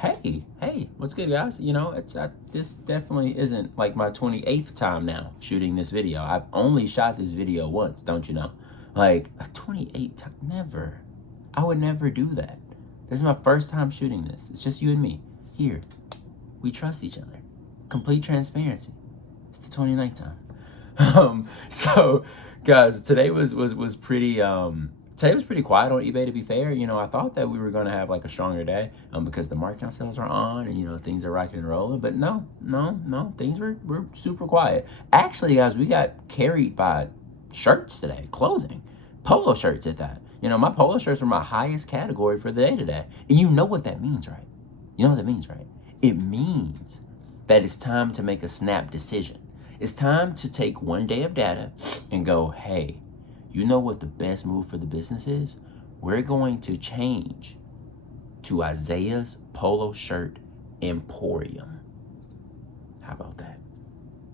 Hey, what's good, guys? You know, this definitely isn't like my 28th time now shooting this video. I've only shot this video once, don't you know? Like, a 28 time, never. I would never do that. This is my first time shooting this. It's just you and me. Here, we trust each other. Complete transparency. It's the 29th time. So, guys, today was pretty, today was pretty quiet on eBay, to be fair. You know, I thought that we were going to have like a stronger day because the markdown sales are on and, you know, things are rocking and rolling. But no, things were super quiet. Actually, guys, we got carried by shirts today, clothing, polo shirts at that. You know, my polo shirts were my highest category for the day today. And you know what that means, right? You know what that means, right? It means that it's time to make a snap decision. It's time to take one day of data and go, hey, you know what the best move for the business is? We're going to change to Isaiah's Polo Shirt Emporium. How about that?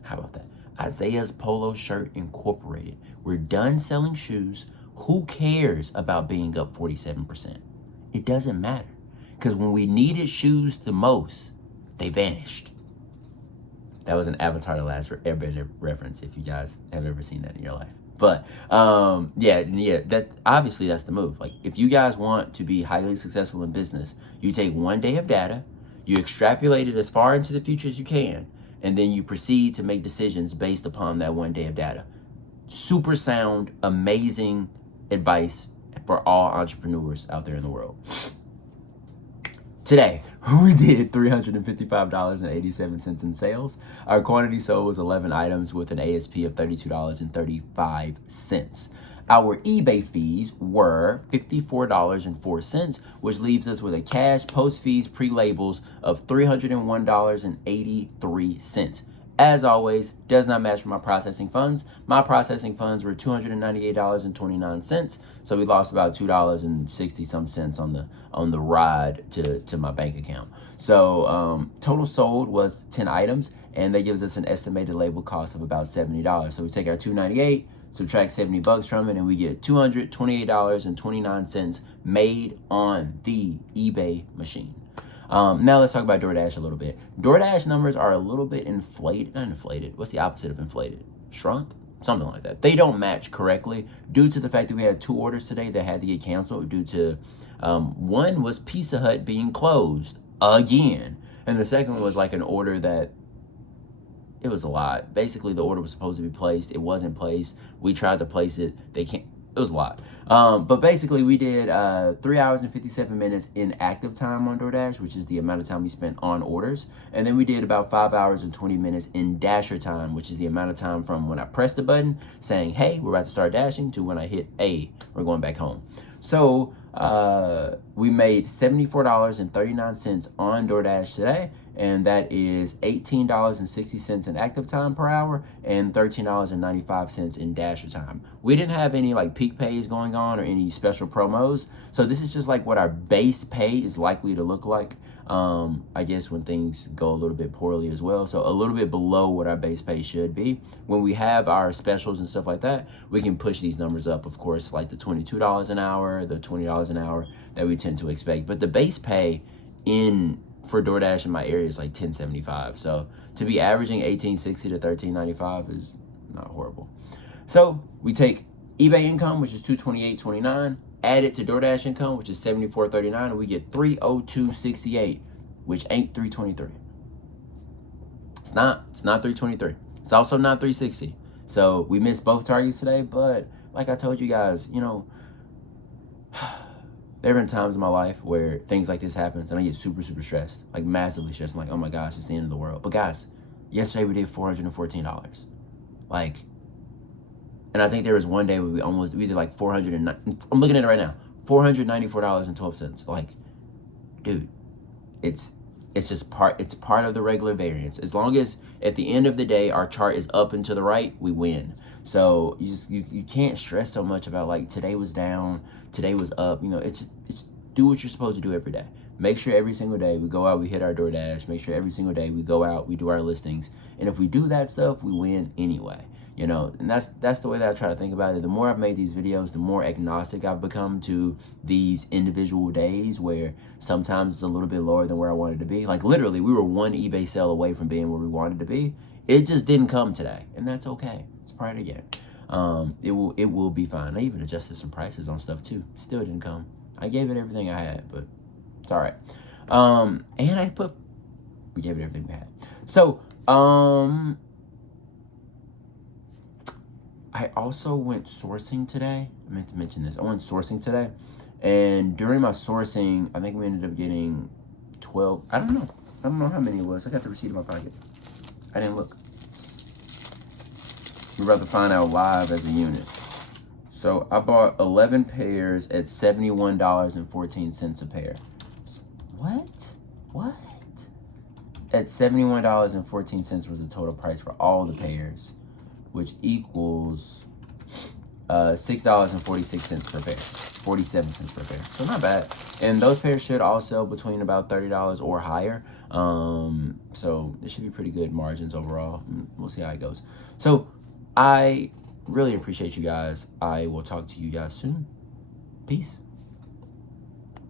How about that? Isaiah's Polo Shirt Incorporated. We're done selling shoes. Who cares about being up 47%? It doesn't matter. Because when we needed shoes the most, they vanished. That was an Avatar: The Last Airbender reference, if you guys have ever seen that in your life. But yeah, that obviously that's the move. Like, if you guys want to be highly successful in business, you take one day of data, you extrapolate it as far into the future as you can, and then you proceed to make decisions based upon that one day of data. Super sound, amazing advice for all entrepreneurs out there in the world. Today, we did $355.87 in sales. Our quantity sold was 11 items with an ASP of $32.35. Our eBay fees were $54.04, which leaves us with a cash post fees pre-labels of $301.83. As always, does not match my processing funds. My processing funds were $298.29, so we lost about $2.60 cents on the ride to my bank account. So total sold was 10 items, and that gives us an estimated label cost of about $70. So we take our $298, subtract $70 from it, and we get $228.29 made on the eBay machine. Now let's talk about DoorDash a little bit. DoorDash numbers are a little bit inflated. Not inflated. What's the opposite of inflated? Shrunk? Something like that. They don't match correctly due to the fact that we had 2 orders today that had to get canceled due to, one was Pizza Hut being closed again. And the second was like an order that, it was a lot. Basically, the order was supposed to be placed. It wasn't placed. We tried to place it. They can't. It was a lot. But basically, we did 3 hours and 57 minutes in active time on DoorDash, which is the amount of time we spent on orders. And then we did about 5 hours and 20 minutes in dasher time, which is the amount of time from when I pressed the button saying, hey, we're about to start dashing, to when I hit A, we're going back home. So we made $74.39 on DoorDash today. And that is $18.60 in active time per hour and $13.95 in dasher time. We didn't have any like peak pays going on or any special promos. So this is just like what our base pay is likely to look like. I guess when things go a little bit poorly as well. So a little bit below what our base pay should be. When we have our specials and stuff like that, we can push these numbers up, of course, like the $22 an hour, the $20 an hour that we tend to expect. But the base pay for DoorDash in my area is like $10.75. So to be averaging $18.60 to $13.95 is not horrible. So we take eBay income, which is $228.29, add it to DoorDash income, which is $74.39, and we get $302.68, which ain't $323. It's not $323. It's also not $360. So we missed both targets today, but like I told you guys, you know, there have been times in my life where things like this happens and I get super stressed, like massively stressed. I'm like, oh my gosh, it's the end of the world. But guys, yesterday we did $414. Like, and I think there was one day where we did like $409. I'm looking at it right now, $494.12. Like, dude, it's part of the regular variance. As long as at the end of the day our chart is up and to the right, we win. So you can't stress so much about like today was down, today was up. You know, it's do what you're supposed to do every day. Make sure every single day we go out, we hit our DoorDash. Make sure every single day we go out, we do our listings. And if we do that stuff, we win anyway. you know, and that's the way that I try to think about it. The more I've made these videos, the more agnostic I've become to these individual days where sometimes it's a little bit lower than where I wanted to be. Like literally, we were one eBay sale away from being where we wanted to be. It just didn't come today, and that's okay. It's part of the game. It will be fine. I even adjusted some prices on stuff too. Still didn't come. I gave it everything I had, but it's all right. And we gave it everything we had. So, I also went sourcing today. I meant to mention this. I went sourcing today. And during my sourcing, I think we ended up getting 12. I don't know how many it was. I got the receipt in my pocket. I didn't look. We're about to find out live as a unit. So I bought 11 pairs at $71.14 a pair. What? At $71.14 was the total price for all the pairs, which equals $6.46 per pair, 47 cents per pair. So not bad. And those pairs should all sell between about $30 or higher. So it should be pretty good margins overall. We'll see how it goes. So I really appreciate you guys. I will talk to you guys soon. Peace.